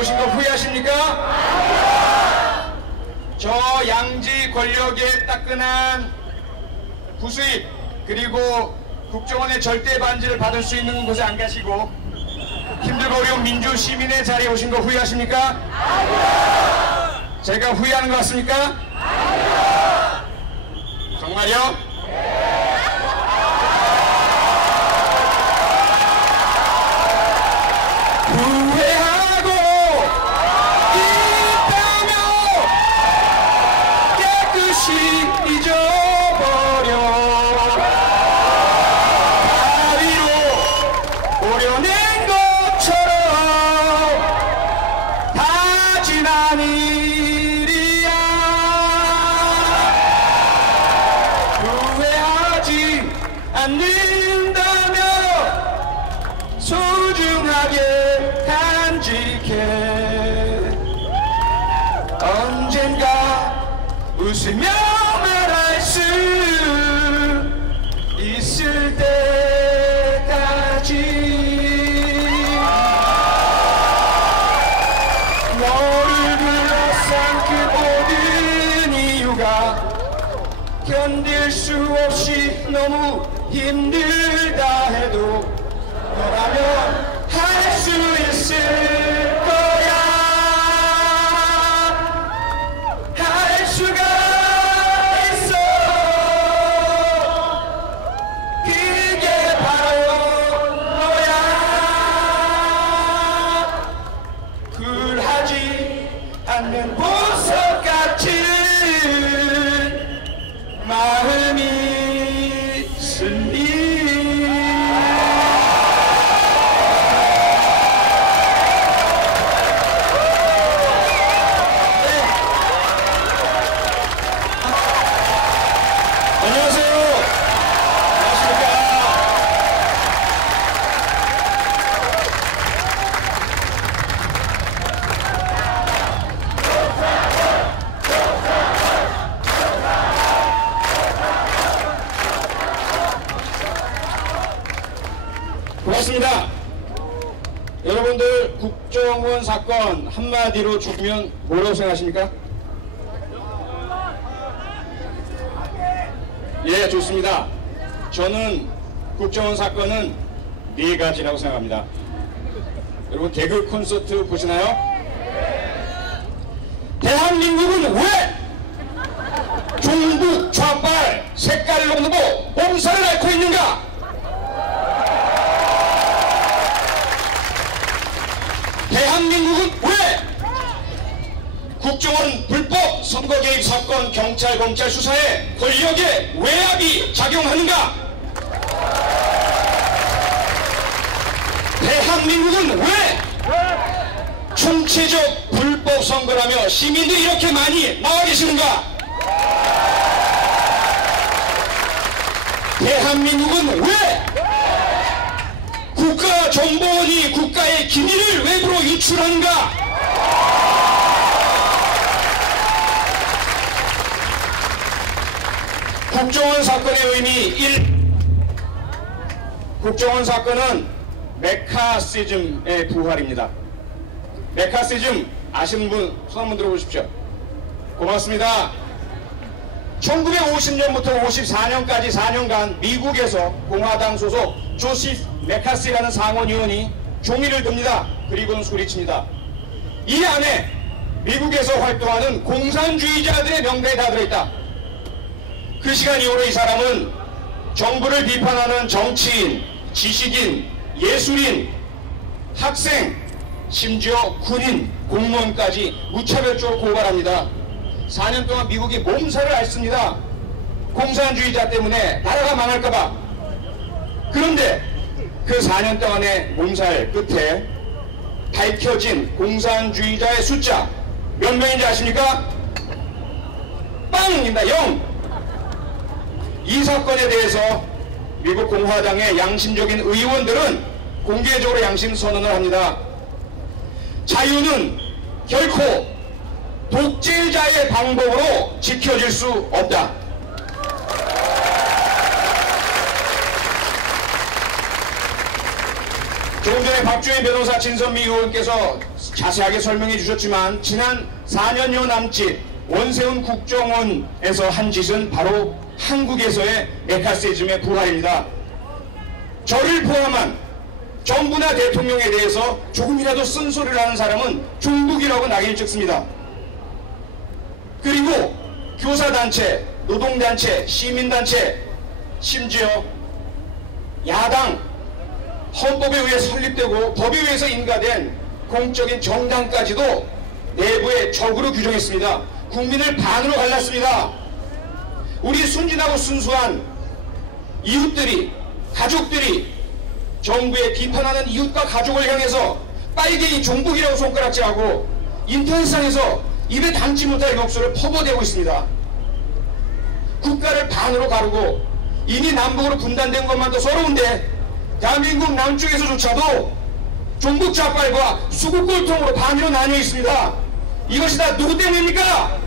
오신 거 후회하십니까? 저 양지 권력의 따끈한 부수입 그리고 국정원의 절대 반지를 받을 수 있는 곳에 안 가시고 힘들고 어려운 민주 시민의 자리에 오신 거 후회하십니까? 제가 후회하는 것 같습니까? 정말요? 후회하고 있다며 깨끗이 잊어버려 바위로 오려낸 것처럼 다 지난 일이야. 후회하지 않는다며 소중하게 간직해. 언젠가 웃으며 말할 수 있을 때까지 너를 둘러싼 그 모든 이유가 견딜 수 없이 너무 힘들다 해도 너라면 할 수 있을 거야. 할 수가 있어. 그게 바로 너야. 굴하지 않는 보석 같은 마음이 있으니 안녕하세요. 안녕하십니까. 고맙습니다. 여러분들 국정원 사건 한마디로 죽으면 뭐라고 생각하십니까? 예, 좋습니다. 저는 국정원 사건은 4가지라고 생각합니다. 여러분 개그 콘서트 보시나요? 대한민국은 왜 종북 좌빨 색깔로 보고 몸살을 앓고 있는가? 대한민국은 왜 국정원 불법 선거 개입 사건 경찰 검찰 수사에 권력의 외압이 작용하는가? 대한민국은 왜 총체적 불법 선거라며 시민들이 이렇게 많이 나와 계시는가? 대한민국은 왜 국가정보원이 국가의 기밀을 외부로 유출하는가? 국정원 사건의 의미 1. 국정원 사건은 메카시즘의 부활입니다. 메카시즘 아시는 분 손 한번 들어보십시오. 고맙습니다. 1950년부터 54년까지 4년간 미국에서 공화당 소속 조시프 메카시라는 상원의원이 종이를 듭니다. 그리고는 소리칩니다. 이 안에 미국에서 활동하는 공산주의자들의 명단이 다 들어있다. 그 시간 이후로 이 사람은 정부를 비판하는 정치인, 지식인, 예술인, 학생, 심지어 군인, 공무원까지 무차별적으로 고발합니다. 4년 동안 미국이 몸살을 앓습니다. 공산주의자 때문에 나라가 망할까봐. 그런데 그 4년 동안의 몸살 끝에 밝혀진 공산주의자의 숫자 몇 명인지 아십니까? 빵입니다. 0. 이 사건에 대해서 미국 공화당의 양심적인 의원들은 공개적으로 양심 선언을 합니다. 자유는 결코 독재자의 방법으로 지켜질 수 없다. 조금 전에 박주희 변호사, 진선미 의원께서 자세하게 설명해 주셨지만 지난 4년여 남짓 원세훈 국정원에서 한 짓은 바로 한국에서의 메카시즘의 부활입니다. 저를 포함한 정부나 대통령에 대해서 조금이라도 쓴소리를 하는 사람은 종북이라고 낙인 찍습니다. 그리고 교사단체, 노동단체, 시민단체, 심지어 야당, 헌법에 의해 설립되고 법에 의해서 인가된 공적인 정당까지도 내부에 적으로 규정했습니다. 국민을 반으로 갈랐습니다. 우리 순진하고 순수한 이웃들이, 가족들이 정부에 비판하는 이웃과 가족을 향해서 빨갱이 종북이라고 손가락질하고 인터넷상에서 입에 담지 못할 욕설을 퍼부어대고 있습니다. 국가를 반으로 가르고 이미 남북으로 분단된 것만도 서러운데 대한민국 남쪽에서조차도 종북 좌빨과 수국 골통으로 반으로 나뉘어 있습니다. 이것이 다 누구 때문입니까?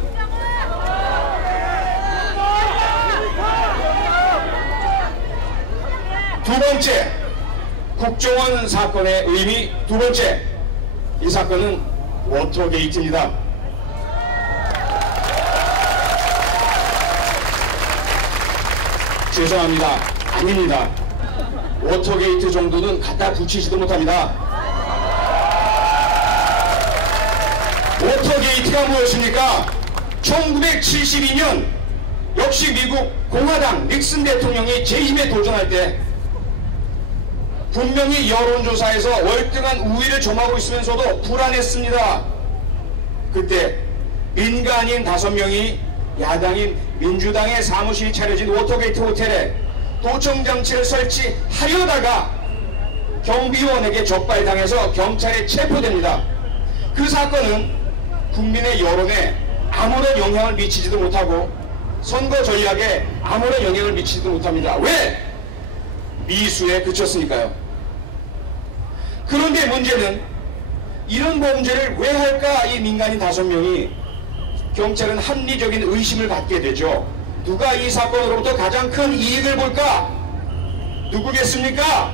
두 번째, 국정원 사건의 의미 두 번째, 이 사건은 워터게이트입니다. 죄송합니다. 아닙니다. 워터게이트 정도는 갖다 붙이지도 못합니다. 워터게이트가 무엇입니까? 1972년 역시 미국 공화당 닉슨 대통령이 재임에 도전할 때 분명히 여론조사에서 월등한 우위를 점하고 있으면서도 불안했습니다. 그때 민간인 5명이 야당인 민주당의 사무실이 차려진 워터게이트 호텔에 도청장치를 설치하려다가 경비원에게 적발당해서 경찰에 체포됩니다. 그 사건은 국민의 여론에 아무런 영향을 미치지도 못하고 선거 전략에 아무런 영향을 미치지도 못합니다. 왜? 미수에 그쳤으니까요. 그런데 문제는 이런 범죄를 왜 할까? 이 민간인 5명이 경찰은 합리적인 의심을 갖게 되죠. 누가 이 사건으로부터 가장 큰 이익을 볼까? 누구겠습니까?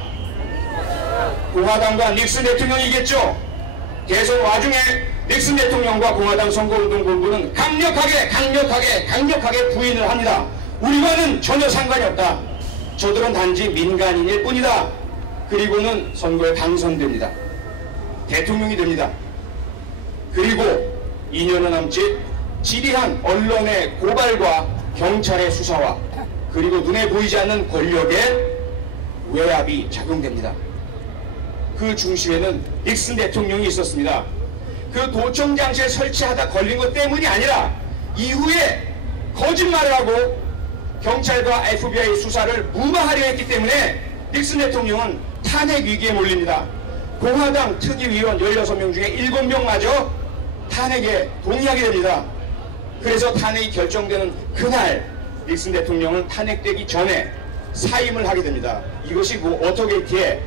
공화당과 닉슨 대통령이겠죠. 대선 와중에 닉슨 대통령과 공화당 선거운동본부는 강력하게 부인을 합니다. 우리와는 전혀 상관이 없다. 저들은 단지 민간인일 뿐이다. 그리고는 선거에 당선됩니다. 대통령이 됩니다. 그리고 2년은 남짓 지리한 언론의 고발과 경찰의 수사와 그리고 눈에 보이지 않는 권력의 외압이 작용됩니다. 그 중심에는 닉슨 대통령이 있었습니다. 그 도청장치에 설치하다 걸린 것 때문이 아니라 이후에 거짓말을 하고 경찰과 FBI 수사를 무마하려 했기 때문에 닉슨 대통령은 탄핵 위기에 몰립니다. 공화당 특위위원 16명 중에 7명마저 탄핵에 동의하게 됩니다. 그래서 탄핵이 결정되는 그날 닉슨 대통령은 탄핵되기 전에 사임을 하게 됩니다. 이것이 워터게이트의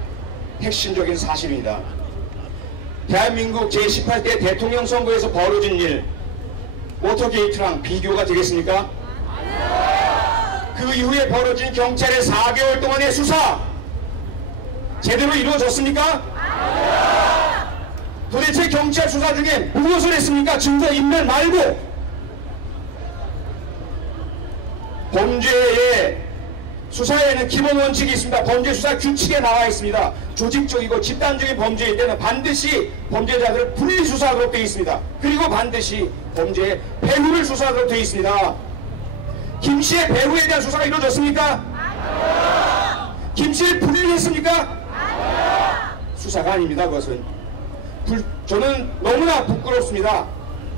핵심적인 사실입니다. 대한민국 제18대 대통령 선거에서 벌어진 일, 워터게이트랑 비교가 되겠습니까? 그 이후에 벌어진 경찰의 4개월 동안의 수사 제대로 이루어졌습니까? 도대체 경찰 수사 중에 무엇을 했습니까? 증거 인멸 말고. 범죄의 수사에는 기본 원칙이 있습니다. 범죄 수사 규칙에 나와 있습니다. 조직적이고 집단적인 범죄일 때는 반드시 범죄자들을 분리수사하도록 되어 있습니다. 그리고 반드시 범죄의 배후를 수사하도록 되어 있습니다. 김씨의 배후에 대한 수사가 이루어졌습니까? 김씨를 분리했습니까? 수사가 아닙니다. 그것은 저는 너무나 부끄럽습니다.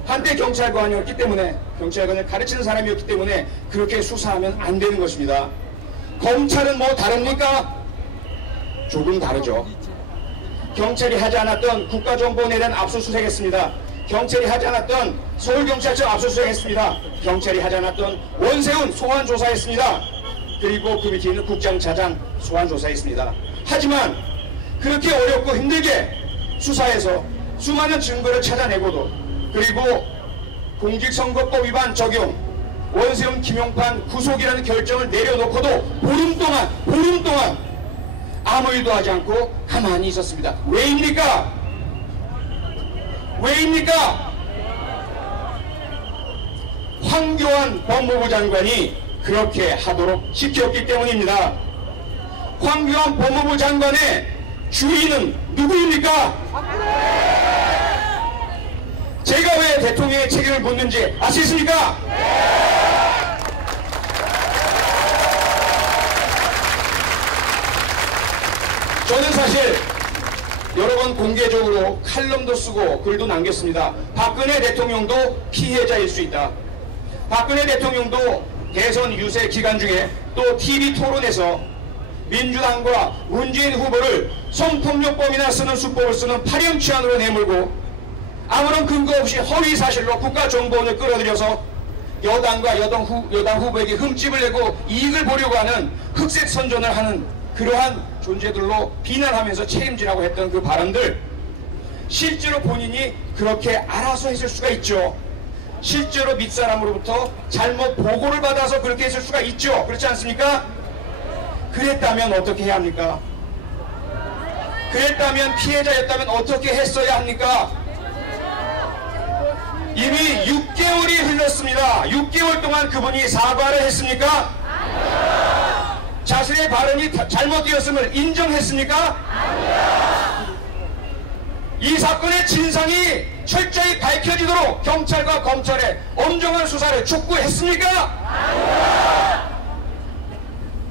한때 경찰관이었기 때문에, 경찰관을 가르치는 사람이었기 때문에 그렇게 수사하면 안 되는 것입니다. 검찰은 뭐 다릅니까? 조금 다르죠. 경찰이 하지 않았던 국가정보원에 대한 압수수색했습니다. 경찰이 하지 않았던 서울경찰청 압수수색했습니다. 경찰이 하지 않았던 원세훈 소환조사했습니다. 그리고 그 밑에 있는 국장차장 소환조사했습니다. 하지만 그렇게 어렵고 힘들게 수사해서 수많은 증거를 찾아내고도, 그리고 공직선거법 위반 적용, 원세훈 김용판 구속이라는 결정을 내려놓고도 보름 동안 아무 일도 하지 않고 가만히 있었습니다. 왜입니까? 왜입니까? 황교안 법무부 장관이 그렇게 하도록 시켰기 때문입니다. 황교안 법무부 장관의 주인은 누구입니까? 제가 왜 대통령의 책임을 묻는지 아시겠습니까? 저는 사실 여러 번 공개적으로 칼럼도 쓰고 글도 남겼습니다. 박근혜 대통령도 피해자일 수 있다. 박근혜 대통령도 대선 유세 기간 중에 또 TV 토론에서 민주당과 문재인 후보를 성폭력범이나 쓰는 수법을 쓰는 파렴치한으로 내몰고 아무런 근거 없이 허위 사실로 국가정보원을 끌어들여서 여당과 여당 후보에게 흠집을 내고 이익을 보려고 하는 흑색 선전을 하는 그러한 존재들로 비난하면서 책임지라고 했던 그 발언들, 실제로 본인이 그렇게 알아서 했을 수가 있죠. 실제로 밑사람으로부터 잘못 보고를 받아서 그렇게 했을 수가 있죠. 그렇지 않습니까? 그랬다면 어떻게 해야 합니까? 그랬다면, 피해자였다면 어떻게 했어야 합니까? 이미 6개월이 흘렀습니다. 6개월 동안 그분이 사과를 했습니까? 자신의 발언이 잘못되었음을 인정했습니까? 이 사건의 진상이 철저히 밝혀지도록 경찰과 검찰의 엄정한 수사를 촉구했습니까?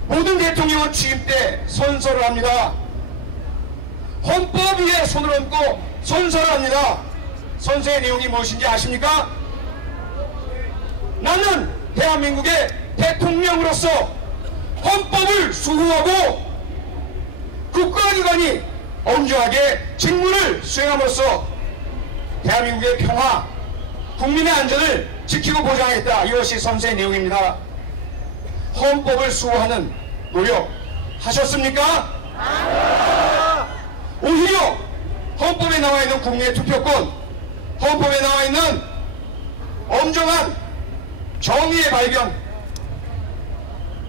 모든 대통령은 취임 때 선서를 합니다. 헌법 위에 손을 얹고 선서를 합니다. 선서의 내용이 무엇인지 아십니까? 나는 대한민국의 대통령으로서 헌법을 수호하고 국가기관이 엄정하게 직무를 수행함으로써 대한민국의 평화, 국민의 안전을 지키고 보장하겠다. 이것이 선서의 내용입니다. 헌법을 수호하는 노력 하셨습니까? 오히려 헌법에 나와 있는 국민의 투표권, 헌법에 나와 있는 엄정한 정의의 발견,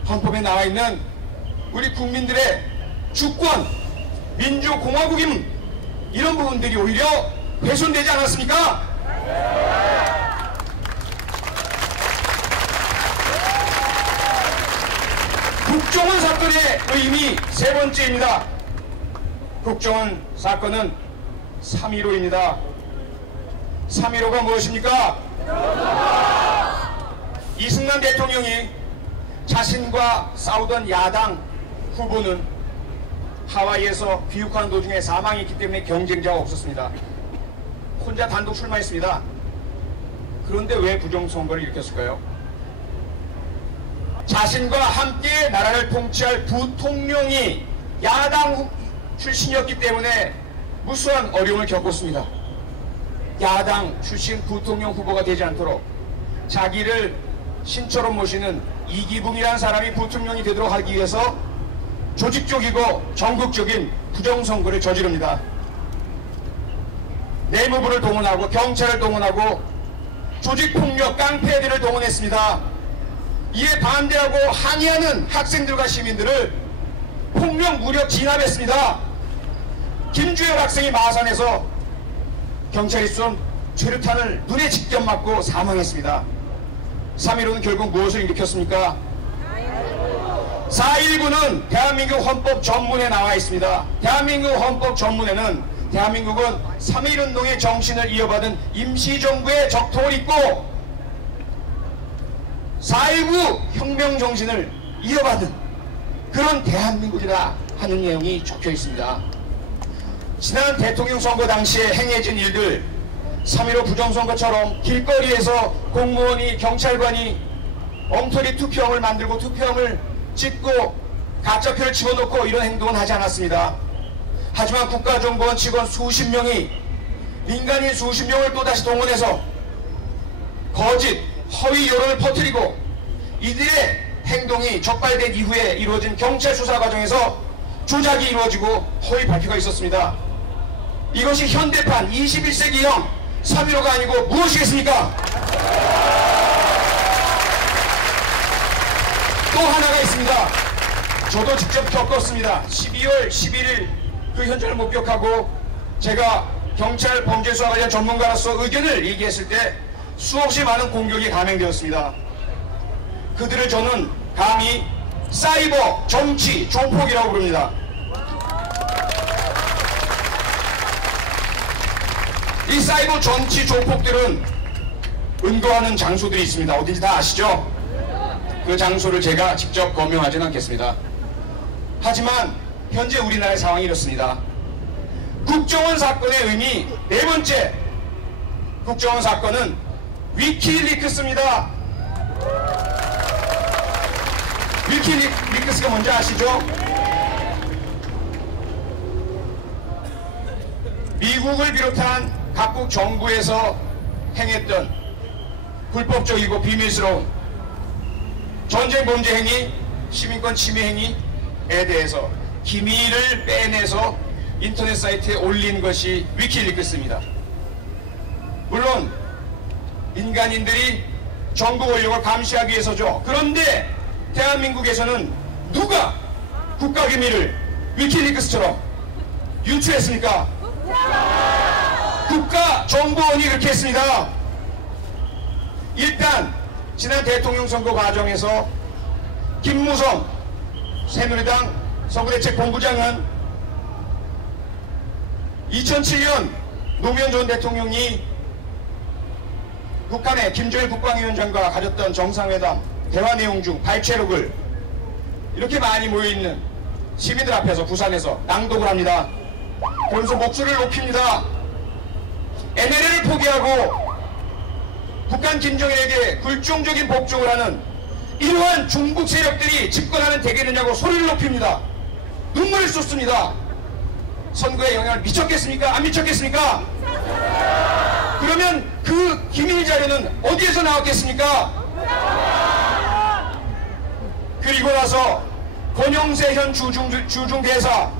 헌법에 나와 있는 우리 국민들의 주권, 민주공화국임, 이런 부분들이 오히려 훼손되지 않았습니까? 국정원 사건의 의미 세 번째입니다. 국정원 사건은 3.15입니다. 3.15가 무엇입니까? 이승만 대통령이 자신과 싸우던 야당 후보는 하와이에서 귀국하는 도중에 사망했기 때문에 경쟁자가 없었습니다. 혼자 단독 출마했습니다. 그런데 왜 부정선거를 일으켰을까요? 자신과 함께 나라를 통치할 부통령이 야당 출신이었기 때문에 무수한 어려움을 겪었습니다. 야당 출신 부통령 후보가 되지 않도록 자기를 신처럼 모시는 이기붕이라는 사람이 부통령이 되도록 하기 위해서 조직적이고 전국적인 부정선거를 저지릅니다. 내무부를 동원하고 경찰을 동원하고 조직폭력 깡패들을 동원했습니다. 이에 반대하고 항의하는 학생들과 시민들을 폭력 무력 진압했습니다. 김주열 학생이 마산에서 경찰이 쏜 최루탄을 눈에 직접 맞고 사망했습니다. 3.15는 결국 무엇을 일으켰습니까? 4.19는 대한민국 헌법 전문에 나와 있습니다. 대한민국 헌법 전문에는 대한민국은 3.1운동의 정신을 이어받은 임시정부의 적통을 잇고 4.19 혁명 정신을 이어받은 그런 대한민국이다 하는 내용이 적혀 있습니다. 지난 대통령 선거 당시에 행해진 일들, 3.15 부정선거처럼 길거리에서 공무원이, 경찰관이 엉터리 투표함을 만들고 투표함을 찍고 가짜표를 집어넣고 이런 행동은 하지 않았습니다. 하지만 국가정보원 직원 수십 명이, 민간인 수십 명을 또다시 동원해서 거짓, 허위 여론을 퍼뜨리고 이들의 행동이 적발된 이후에 이루어진 경찰 수사 과정에서 조작이 이루어지고 허위 발표가 있었습니다. 이것이 현대판 21세기형 3.15가 아니고 무엇이겠습니까? 또 하나가 있습니다. 저도 직접 겪었습니다. 12월 11일 그 현장을 목격하고 제가 경찰 범죄수사 관련 전문가로서 의견을 얘기했을 때 수없이 많은 공격이 감행되었습니다. 그들을 저는 감히 사이버 정치 조폭이라고 부릅니다. 이 사이버 정치 조폭들은 은거하는 장소들이 있습니다. 어딘지 다 아시죠? 그 장소를 제가 직접 거명하지는 않겠습니다. 하지만 현재 우리나라의 상황이 이렇습니다. 국정원 사건의 의미 네 번째, 국정원 사건은 위키리크스입니다. 위키리크스가 뭔지 아시죠? 미국을 비롯한 각국 정부에서 행했던 불법적이고 비밀스러운 전쟁 범죄 행위, 시민권 침해 행위에 대해서 기밀을 빼내서 인터넷 사이트에 올린 것이 위키리크스입니다. 물론 민간인들이 정부 권력을 감시하기 위해서죠. 그런데 대한민국에서는 누가 국가기밀을 위키리크스처럼 유출했습니까? 국가정보원이 그렇게 했습니다. 일단 지난 대통령 선거 과정에서 김무성 새누리당 선거대책본부장은 2007년 노무현 전 대통령이 북한의 김정일 국방위원장과 가졌던 정상회담 대화 내용 중 발췌록을 이렇게 많이 모여있는 시민들 앞에서 부산에서 낭독을 합니다. 그러면서 목소리를 높입니다. NLL을 포기하고 북한 김정일에게 굴종적인 복종을 하는 이러한 중국 세력들이 집권하는 되겠느냐고 소리를 높입니다. 눈물을 쏟습니다. 선거에 영향을 미쳤겠습니까? 안 미쳤겠습니까? 그러면 그 기밀 자료는 어디에서 나왔겠습니까? 그리고 나서 권영세 현 주중대사,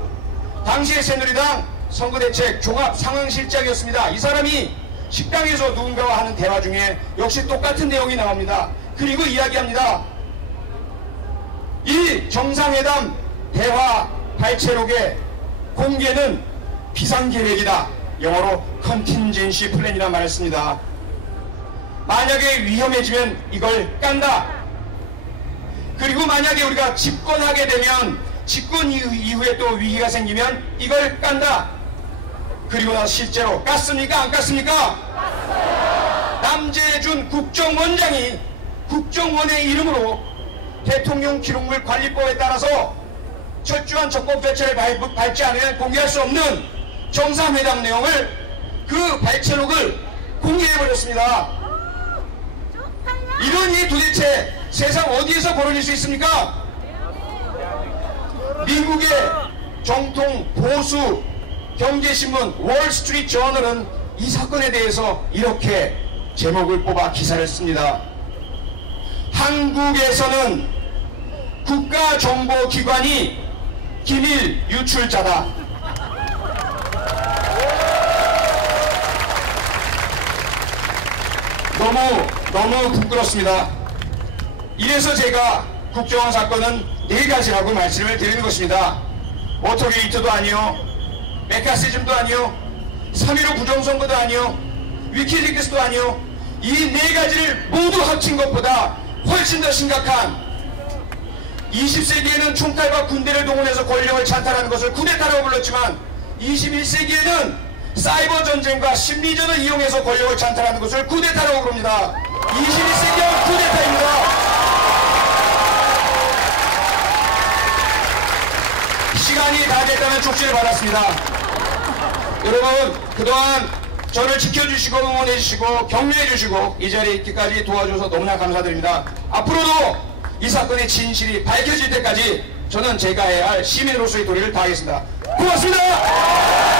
당시의 새누리당 선거대책 종합상황실장이었습니다. 이 사람이 식당에서 누군가와 하는 대화 중에 역시 똑같은 내용이 나옵니다. 그리고 이야기합니다. 이 정상회담 대화 발췌록의 공개는 비상계획이다. 영어로 컨틴젠시 플랜이란 말을 씁니다. 만약에 위험해지면 이걸 깐다. 그리고 만약에 우리가 집권하게 되면 집권 이후에 또 위기가 생기면 이걸 깐다. 그리고 나서 실제로 깠습니까? 안 깠습니까? 남재준 국정원장이 국정원의 이름으로 대통령 기록물 관리법에 따라서 철저한 정법 절차를 밟지 않으면 공개할 수 없는 정상회담 내용을 그 발췌록을 공개해버렸습니다. 이런 일이 도대체 세상 어디에서 벌어질 수 있습니까? 미국의 정통 보수 경제신문 월스트리트 저널은 이 사건에 대해서 이렇게 제목을 뽑아 기사를 씁니다. 한국에서는 국가정보기관이 기밀 유출자다. 너무 부끄럽습니다. 이래서 제가 국정원 사건은 네 가지라고 말씀을 드리는 것입니다. 워터게이트도 아니요, 메카시즘도 아니요, 3.15 부정선거도 아니요, 위키리크스도 아니요, 이 네 가지를 모두 합친 것보다 훨씬 더 심각한 20세기에는 총칼과 군대를 동원해서 권력을 찬탈하는 것을 쿠데타라고 불렀지만 21세기에는 사이버 전쟁과 심리전을 이용해서 권력을 찬탈하는 것을 쿠데타라고 부릅니다. 21세기형 쿠데타입니다. 시간이 다 됐다는 쪽지를 받았습니다. 여러분, 그동안 저를 지켜주시고 응원해주시고 격려해주시고 이 자리에 있기까지 도와줘서 너무나 감사드립니다. 앞으로도 이 사건의 진실이 밝혀질 때까지 저는 제가 해야 할 시민으로서의 도리를 다하겠습니다. 고맙습니다.